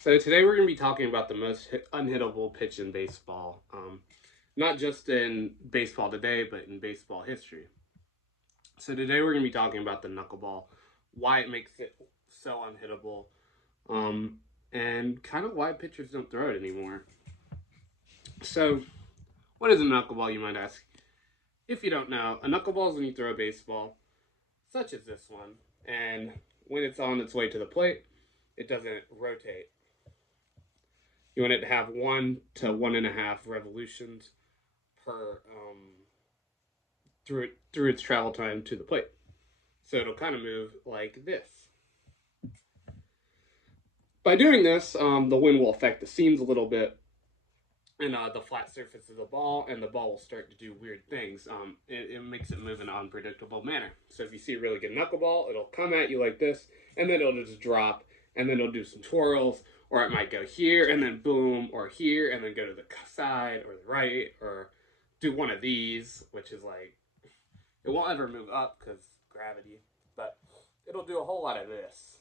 So today we're going to be talking about the most unhittable pitch in baseball. Not just in baseball today, but in baseball history. So today we're going to be talking about the knuckleball, why it makes it so unhittable, um, and kind of why pitchers don't throw it anymore. So, what is a knuckleball, you might ask? If you don't know, a knuckleball is when you throw a baseball, such as this one, and when it's on its way to the plate, it doesn't rotate. You want it to have 1 to 1.5 revolutions per through its travel time to the plate. So it'll kind of move like this. By doing this, the wind will affect the seams a little bit and the flat surface of the ball, and the ball will start to do weird things. It makes it move in an unpredictable manner. So if you see a really good knuckleball, it'll come at you like this, and then it'll just drop, and then it'll do some twirls, or it might go here, and then boom, or here, and then go to the side, or the right, or do one of these, which is like, it won't ever move up because gravity, but it'll do a whole lot of this.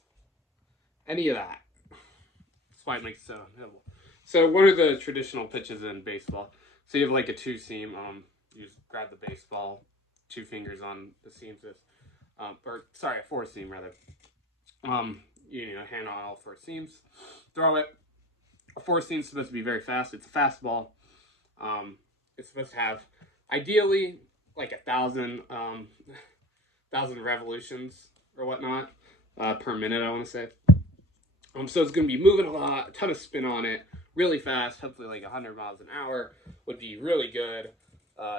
Any of that. That's why it makes it so unhittable. So what are the traditional pitches in baseball? So you have like a two seam. You just grab the baseball, two fingers on the seams. Or sorry, a four seam rather. Hand on all four seams, throw it. A four seam is supposed to be very fast. It's a fastball. It's supposed to have, ideally, like 1,000 revolutions or whatnot per minute. I want to say. So it's going to be moving a lot, a ton of spin on it, really fast. Hopefully, like 100 miles an hour would be really good,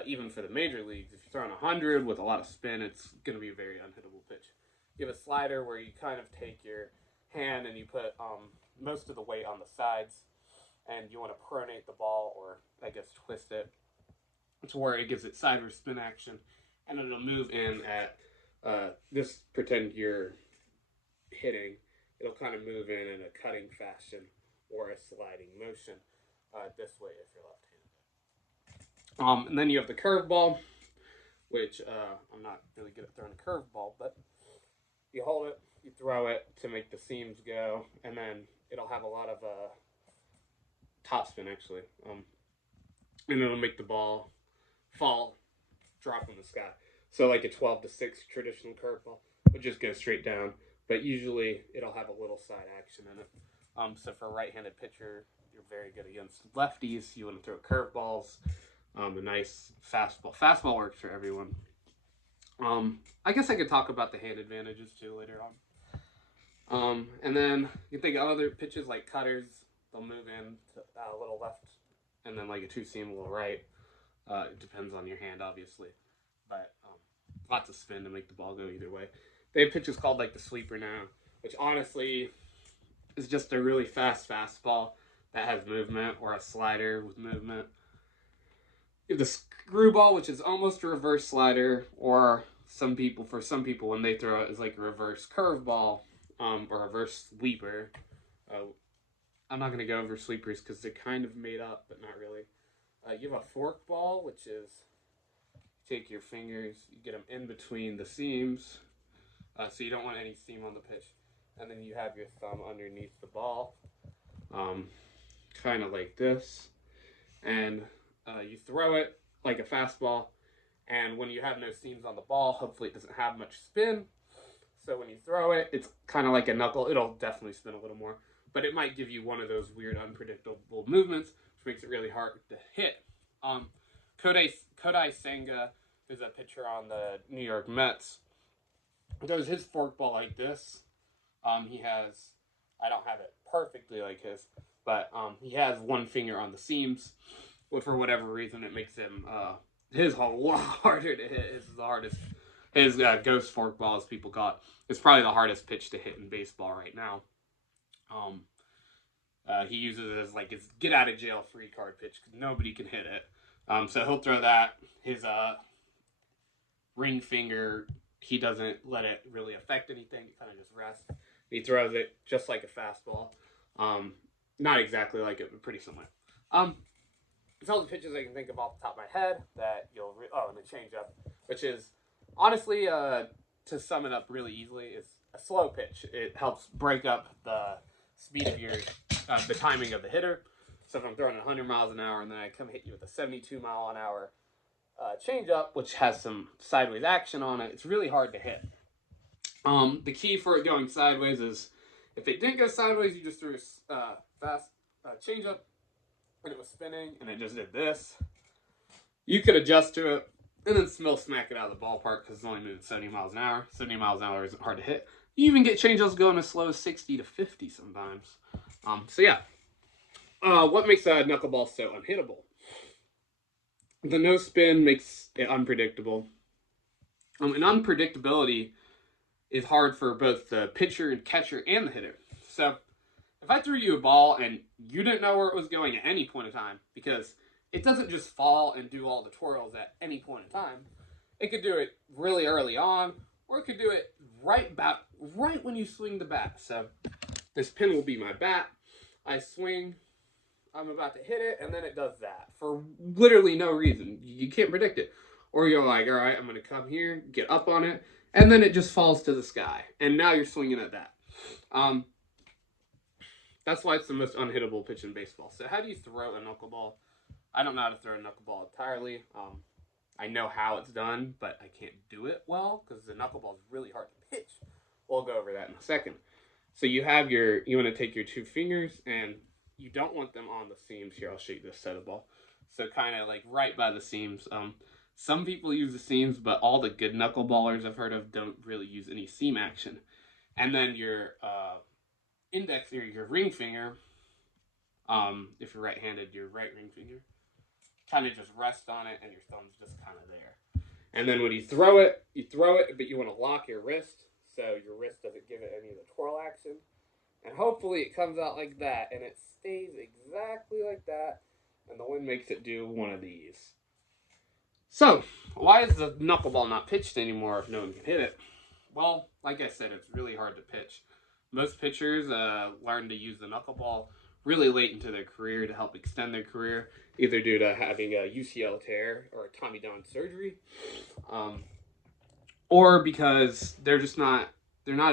even for the major leagues. If you're throwing 100 with a lot of spin, it's going to be a very unhittable pitch. You have a slider where you kind of take your hand and you put most of the weight on the sides, and you want to pronate the ball, or I guess twist it to where it gives it sideways spin action, and it'll move in at this. Pretend you're hitting. It'll kind of move in a cutting fashion or a sliding motion this way if you're left-handed. And then you have the curveball, which I'm not really good at throwing a curveball, but you hold it, you throw it to make the seams go, and then it'll have a lot of topspin actually, and it'll make the ball fall, drop in the sky. So like a 12-6 traditional curveball would just go straight down, but usually it'll have a little side action in it. So for a right-handed pitcher, you're very good against lefties. You want to throw curveballs, a nice fastball. Fastball works for everyone. I guess I could talk about the hand advantages too later on. And then you think of other pitches like cutters, they'll move in to, a little left, and then like a two seam, a little right. It depends on your hand, obviously, but lots of spin to make the ball go either way. They have pitches called like the sweeper now, which honestly is just a really fast fastball that has movement, or a slider with movement. You have the screwball, which is almost a reverse slider, or for some people when they throw it, is like a reverse curveball, or a reverse sweeper. I'm not going to go over sweepers because they're kind of made up, but not really. You have a fork ball, which is, you take your fingers, you get them in between the seams, so you don't want any seam on the pitch. And then you have your thumb underneath the ball, kind of like this. And you throw it like a fastball. And when you have no seams on the ball, hopefully it doesn't have much spin. So when you throw it, it's kind of like a knuckle. It'll definitely spin a little more. But it might give you one of those weird, unpredictable movements, which makes it really hard to hit. Kodai Senga is a pitcher on the New York Mets. Does his forkball like this. He has, I don't have it perfectly like his, but he has one finger on the seams. But for whatever reason, it makes him his a lot harder to hit. His is the hardest. His ghost forkball, as people call it, is probably the hardest pitch to hit in baseball right now. He uses it as like his get out of jail free card pitch because nobody can hit it. So he'll throw that. His ring finger, he doesn't let it really affect anything. He kind of just rests. He throws it just like a fastball. Not exactly like it, but pretty similar. It's all the pitches I can think of off the top of my head that you'll. And the changeup, which is honestly, to sum it up really easily, is a slow pitch. It helps break up the speed of your the timing of the hitter. So if I'm throwing 100 miles an hour and then I come hit you with a 72-mile-an-hour changeup, which has some sideways action on it, it's really hard to hit. The key for it going sideways is if it didn't go sideways, you just threw a fast changeup and it was spinning and it just did this. You could adjust to it and then smack it out of the ballpark because it's only moving 70 miles an hour. 70 miles an hour isn't hard to hit. You even get changeups going as slow as 60 to 50 sometimes. So yeah. What makes a knuckleball so unhittable? The no spin makes it unpredictable. And unpredictability is hard for both the pitcher and catcher and the hitter. So if I threw you a ball and you didn't know where it was going at any point in time, because it doesn't just fall and do all the twirls at any point in time. It could do it really early on, or it could do it right when you swing the bat. So this pin will be my bat. I swing, I'm about to hit it, and then it does that for literally no reason. You can't predict it. Or you're like, all right, I'm going to come here, get up on it, and then it just falls to the sky. And now you're swinging at that. That's why it's the most unhittable pitch in baseball. So how do you throw a knuckleball? I don't know how to throw a knuckleball entirely. I know how it's done, but I can't do it well because the knuckleball is really hard to pitch. We'll go over that in a second. So you want to take your two fingers and you don't want them on the seams. Here, I'll show you this set of ball. So kind of like right by the seams. Some people use the seams, but all the good knuckleballers I've heard of don't really use any seam action. And then your index or your ring finger, if you're right-handed, your right ring finger, kind of just rest on it and your thumb's just kind of there. And then when you throw it, but you want to lock your wrist so your wrist doesn't give it any of the twirl action. And hopefully it comes out like that and it stays exactly like that and the wind makes it do one of these. So, why is the knuckleball not pitched anymore if no one can hit it? Well, like I said, it's really hard to pitch. Most pitchers learn to use the knuckleball really late into their career to help extend their career, either due to having a UCL tear or a Tommy John surgery, or because they're not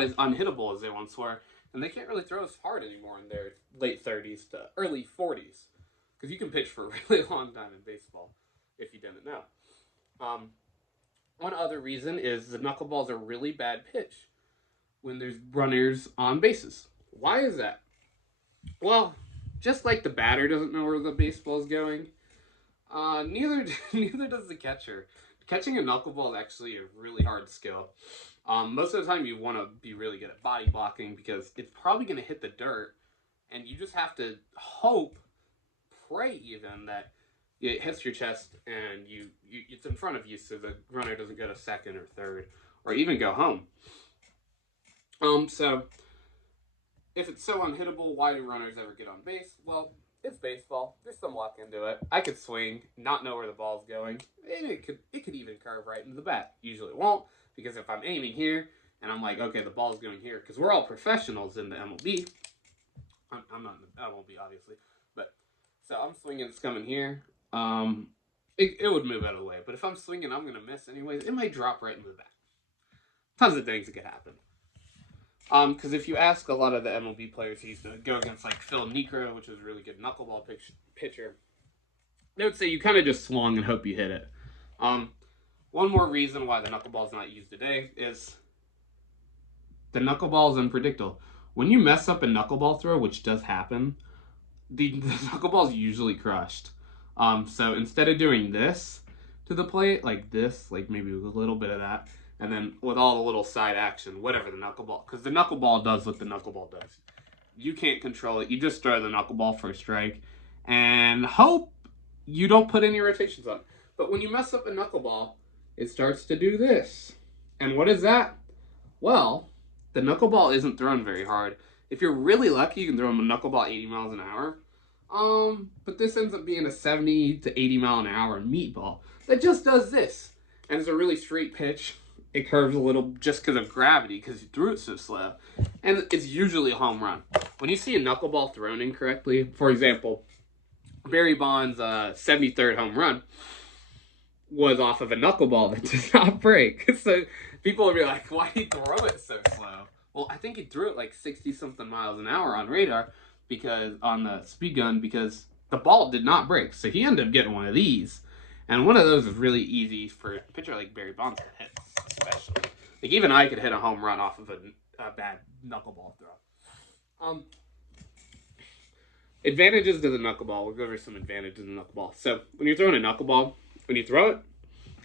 as unhittable as they once were, and they can't really throw as hard anymore in their late 30s to early 40s, because you can pitch for a really long time in baseball, if you didn't know. One other reason is the knuckleballs are really bad pitch when there's runners on bases. Why is that? Well, just like the batter doesn't know where the baseball is going, neither does the catcher. Catching a knuckleball is actually a really hard skill. Most of the time you want to be really good at body blocking because it's probably going to hit the dirt, and you just have to pray even that it hits your chest and it's in front of you so the runner doesn't go to second or third or even go home. So if it's so unhittable, why do runners ever get on base? Well, it's baseball. There's some luck into it. I could swing, not know where the ball's going, and it could even curve right into the bat. Usually it won't, because if I'm aiming here and I'm like, okay, the ball's going here, because we're all professionals in the MLB. I'm not in the MLB, obviously, but so I'm swinging, it's coming here. It would move out of the way, but if I'm swinging, I'm going to miss anyways. It might drop right into the bat. Tons of things that could happen. Because if you ask a lot of the MLB players who used to go against like Phil Niekro, which was a really good knuckleball pitcher, they would say you kind of just swung and hope you hit it. One more reason why the knuckleball is not used today is the knuckleball is unpredictable. When you mess up a knuckleball throw, which does happen, the knuckleball is usually crushed. So instead of doing this to the plate, like this, like maybe a little bit of that, and then with all the little side action, whatever the knuckleball, because the knuckleball does what the knuckleball does. You can't control it. You just throw the knuckleball for a strike and hope you don't put any rotations on. But when you mess up a knuckleball, it starts to do this. And what is that? Well, the knuckleball isn't thrown very hard. If you're really lucky, you can throw a knuckleball 80 miles an hour. But this ends up being a 70 to 80 mile an hour meatball that just does this. And it's a really straight pitch. It curves a little just because of gravity, because you threw it so slow. And it's usually a home run. When you see a knuckleball thrown incorrectly, for example, Barry Bonds' 73rd home run was off of a knuckleball that does not break. So people will be like, why did he throw it so slow? Well, I think he threw it like 60-something miles an hour on radar, because on the speed gun because the ball did not break. So he ended up getting one of these. And one of those is really easy for a pitcher like Barry Bonds to hit, especially. Like even I could hit a home run off of a bad knuckleball throw. Advantages to the knuckleball. We'll go over some advantages of the knuckleball. So when you're throwing a knuckleball, when you throw it,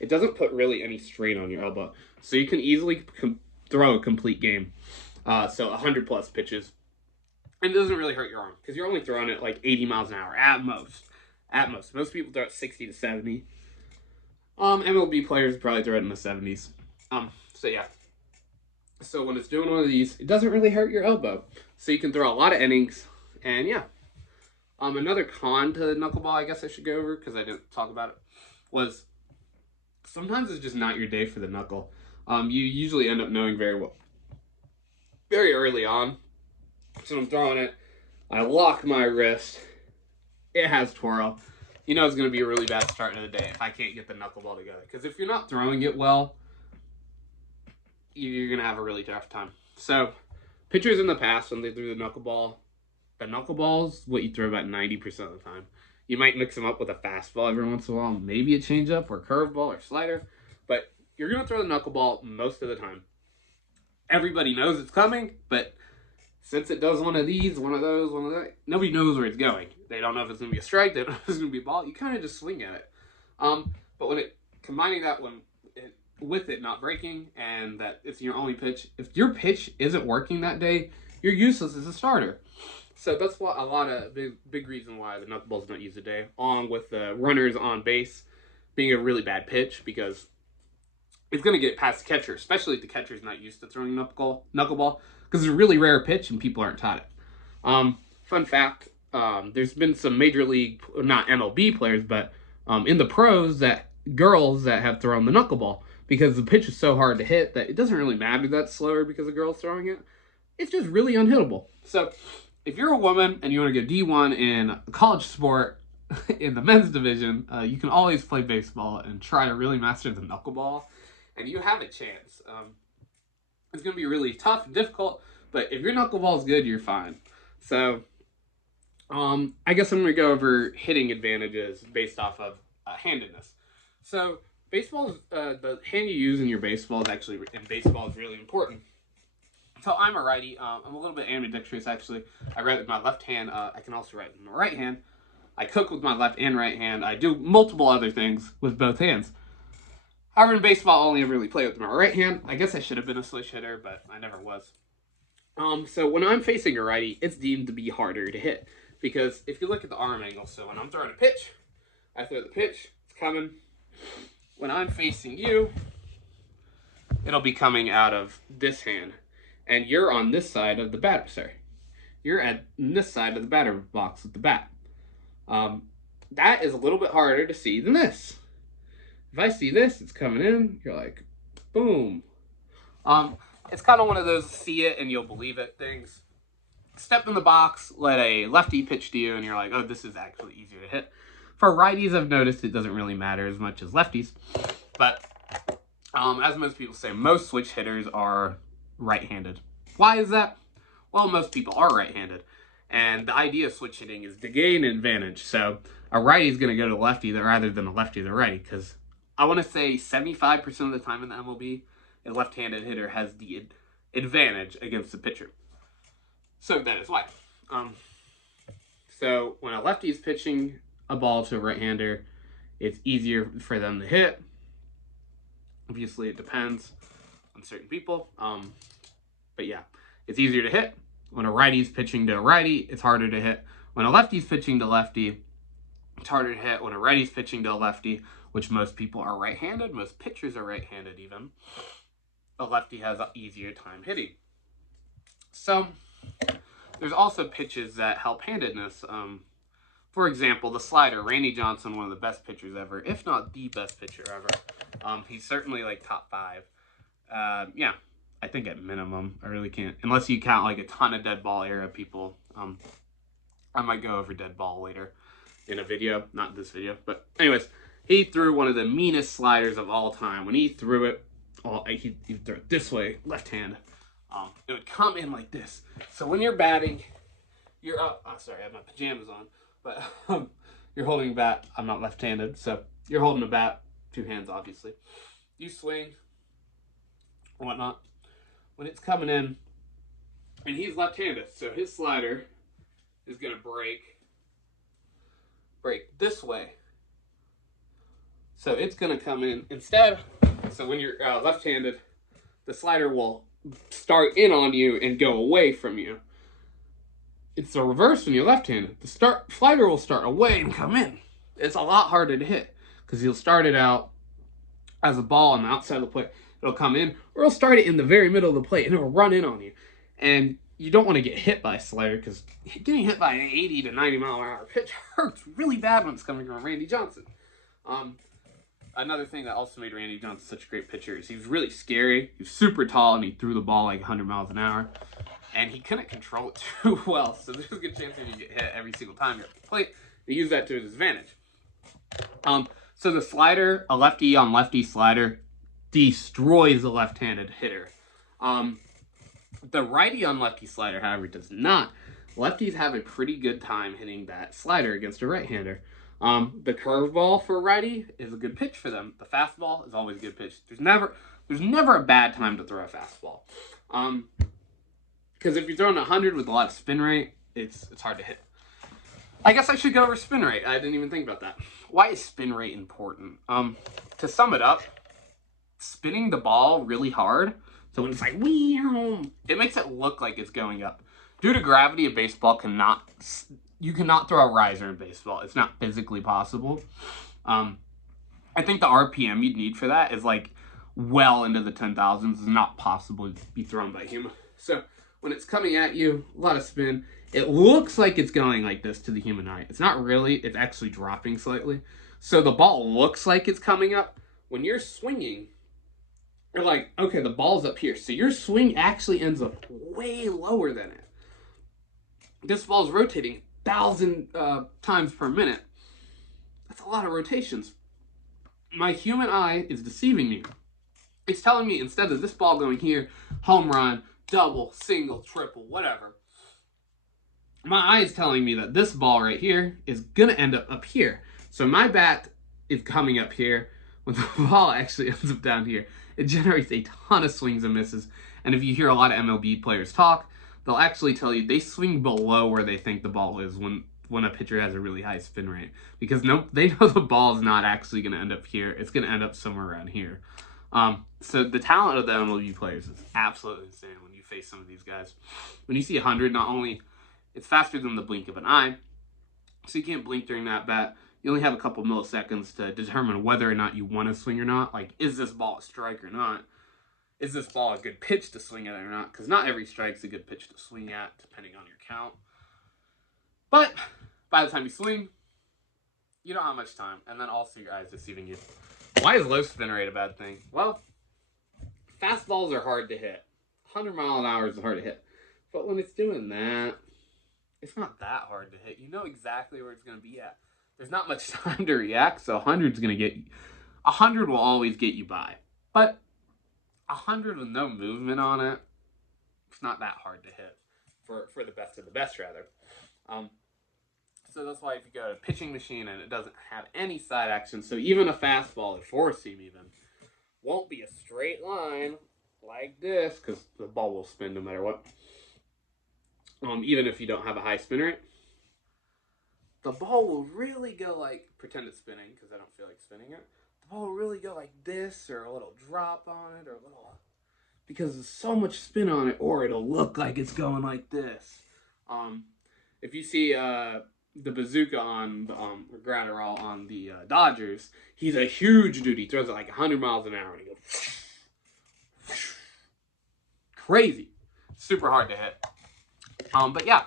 it doesn't put really any strain on your elbow. So you can easily throw a complete game. So 100 plus pitches. And it doesn't really hurt your arm because you're only throwing it like 80 miles an hour at most. At most. Most people throw it 60 to 70. MLB players probably throw it in the 70s. So yeah. So when it's doing one of these, it doesn't really hurt your elbow. So you can throw a lot of innings. And yeah. Another con to the knuckleball I guess I should go over because I didn't talk about it was sometimes it's just not your day for the knuckle. You usually end up knowing very early on. So I'm throwing it. I lock my wrist. It has twirl. You know it's going to be a really bad start of the day if I can't get the knuckleball together. Because if you're not throwing it well, you're going to have a really tough time. So pitchers in the past, when they threw the knuckleball's what you throw about 90% of the time. You might mix them up with a fastball every once in a while, maybe a changeup or curveball or slider, but you're going to throw the knuckleball most of the time. Everybody knows it's coming, but since it does one of these, one of those, one of that, nobody knows where it's going. They don't know if it's going to be a strike, they don't know if it's going to be a ball. You kind of just swing at it. But when combining that with it not breaking and that it's your only pitch, if your pitch isn't working that day, you're useless as a starter. So that's what a lot of big reason why the knuckleball's not used today, along with the runners on base being a really bad pitch because it's going to get past the catcher, especially if the catcher's not used to throwing knuckleball because it's a really rare pitch and people aren't taught it. Fun fact, there's been some major league, not MLB players, but in the pros girls that have thrown the knuckleball because the pitch is so hard to hit that it doesn't really matter that it's slower because a girl's throwing it. It's just really unhittable. So if you're a woman and you want to go D1 in a college sport in the men's division, you can always play baseball and try to really master the knuckleball, and you have a chance. It's going to be really tough and difficult, but if your knuckleball is good, you're fine. So I guess I'm going to go over hitting advantages based off of handedness. So baseball, the hand you use in your baseball is really important. So I'm a righty. I'm a little bit ambidextrous, actually. I write with my left hand. I can also write with my right hand. I cook with my left and right hand. I do multiple other things with both hands. However, in baseball, I only really play with my right hand. I guess I should have been a switch hitter, but I never was. So when I'm facing a righty, it's deemed to be harder to hit. Because if you look at the arm angle, so when I'm throwing a pitch, I throw the pitch, it's coming. When I'm facing you, it'll be coming out of this hand. And you're on this side of the batter, sorry. You're at this side of the batter box with the bat. That is a little bit harder to see than this. If I see this, it's coming in, you're like, boom. It's kind of one of those see it and you'll believe it things. Step in the box, let a lefty pitch to you, and you're like, oh, this is actually easier to hit. For righties, I've noticed it doesn't really matter as much as lefties. But as most people say, most switch hitters are right-handed. Why is that? Well, most people are right-handed. And the idea of switch hitting is to gain an advantage. So a righty is going to go to lefty rather than a lefty to righty. Because I want to say 75% of the time in the MLB, a left-handed hitter has the advantage against the pitcher. So that is why. So when a lefty is pitching a ball to a right-hander, it's easier for them to hit. Obviously, it depends on certain people. But yeah, it's easier to hit. When a righty's pitching to a righty, it's harder to hit. When a lefty's pitching to lefty, it's harder to hit. When a righty's pitching to a lefty, which most people are right-handed, most pitchers are right-handed even, a lefty has an easier time hitting. So there's also pitches that help handedness. For example, the slider. Randy Johnson, one of the best pitchers ever, if not the best pitcher ever. He's certainly like top 5. Yeah, I think at minimum. I really can't. Unless you count like a ton of dead ball era people. I might go over dead ball later in a video. Not this video. But anyways, he threw one of the meanest sliders of all time. When he threw it, he'd throw it this way, left hand. It would come in like this. So when you're batting, you're up. Oh, sorry, I have my pajamas on. But you're holding a bat. I'm not left-handed, so you're holding a bat, 2 hands, obviously. You swing, or whatnot. When it's coming in, and he's left-handed, so his slider is going to break this way. So it's going to come in instead. So when you're left-handed, the slider will start in on you and go away from you. It's the reverse when you're left-handed. The slider will start away and come in. It's a lot harder to hit because you'll start it out as a ball on the outside of the plate. It'll come in, or it'll start it in the very middle of the plate and it'll run in on you. And you don't want to get hit by a slider because getting hit by an 80 to 90 mile an hour pitch hurts really bad when it's coming from Randy Johnson. Another thing that also made Randy Johnson such a great pitcher is he was really scary. He was super tall and he threw the ball like 100 miles an hour. And he couldn't control it too well, so there's a good chance that you get hit every single time you're at the plate. He used that to his advantage. So the slider, a lefty on lefty slider, destroys the left-handed hitter. The righty on lefty slider, however, does not. Lefties have a pretty good time hitting that slider against a right-hander. The curveball for a righty is a good pitch for them. The fastball is always a good pitch. There's never a bad time to throw a fastball. Because if you're throwing 100 with a lot of spin rate, it's hard to hit. I guess I should go over spin rate. I didn't even think about that. Why is spin rate important? To sum it up, spinning the ball really hard, so when it's like, it makes it look like it's going up. Due to gravity, a baseball you cannot throw a riser in baseball. It's not physically possible. I think the RPM you'd need for that is like well into the 10,000s. It's not possible to be thrown by a human. So when it's coming at you, a lot of spin. It looks like it's going like this to the human eye. It's not really. It's actually dropping slightly. So the ball looks like it's coming up. When you're swinging, you're like, okay, the ball's up here. So your swing actually ends up way lower than it. This ball's rotating 1,000 times per minute. That's a lot of rotations. My human eye is deceiving me. It's telling me instead of this ball going here, home run, double, single, triple, whatever, my eye is telling me that this ball right here is going to end up here. So my bat is coming up here when the ball actually ends up down here. It generates a ton of swings and misses. And if you hear a lot of MLB players talk, they'll actually tell you they swing below where they think the ball is when a pitcher has a really high spin rate. Because they know the ball is not actually going to end up here. It's going to end up somewhere around here. So the talent of the MLB players is absolutely insane when you face some of these guys. When you see 100, not only it's faster than the blink of an eye, so you can't blink during that bat. You only have a couple milliseconds to determine whether or not you want to swing or not. Like, is this ball a strike or not? Is this ball a good pitch to swing at or not? Because not every strike's a good pitch to swing at, depending on your count. But by the time you swing, you don't have much time. And then also your eye's deceiving you. Why is low spin rate a bad thing? Well, fastballs are hard to hit. 100 mile an hour is hard to hit. But when it's doing that, it's not that hard to hit. You know exactly where it's going to be at. There's not much time to react, so 100's going to get you. 100 will always get you by. But 100 with no movement on it, it's not that hard to hit. For the best of the best, rather. So that's why if you go to a pitching machine and it doesn't have any side action, so even a fastball at 4-seam even, won't be a straight line like this, because the ball will spin no matter what. Even if you don't have a high spin rate, the ball will really go like, pretend it's spinning, because I don't feel like spinning it. The ball will really go like this, or a little drop on it, or a little, because there's so much spin on it, or it'll look like it's going like this. If you see the bazooka on the Gratterall on the Dodgers, he's a huge dude. He throws it like 100 miles an hour, and he goes crazy. Super hard to hit. But yeah,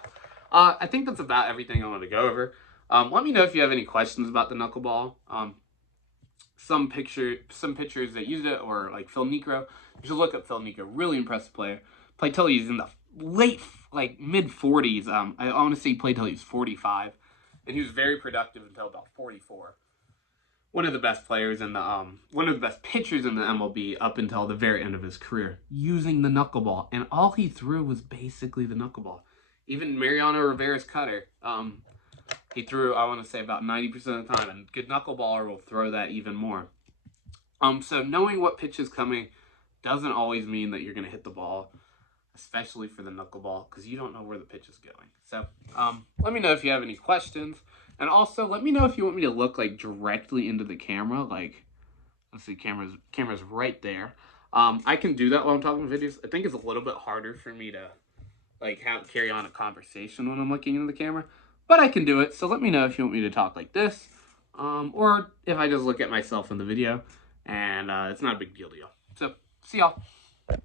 I think that's about everything I want to go over. Let me know if you have any questions about the knuckleball. Some pitchers that use it, or like Phil Niekro. You should look up Phil Niekro. Really impressive player. Played till he's in the late, like mid 40s. I want to say he played till he was 45, and he was very productive until about 44. One of the best players in the one of the best pitchers in the MLB up until the very end of his career, using the knuckleball, and all he threw was basically the knuckleball. Even Mariano Rivera's cutter, he threw, I want to say, about 90% of the time, and good knuckleballer will throw that even more. So knowing what pitch is coming doesn't always mean that you're going to hit the ball, especially for the knuckleball, because you don't know where the pitch is going. So let me know if you have any questions, and also let me know if you want me to look like directly into the camera. Like, let's see, camera's right there. I can do that while I'm talking videos. I think it's a little bit harder for me to like carry on a conversation when I'm looking into the camera, but I can do it. So let me know if you want me to talk like this, or if I just look at myself in the video, and it's not a big deal to you. So see y'all.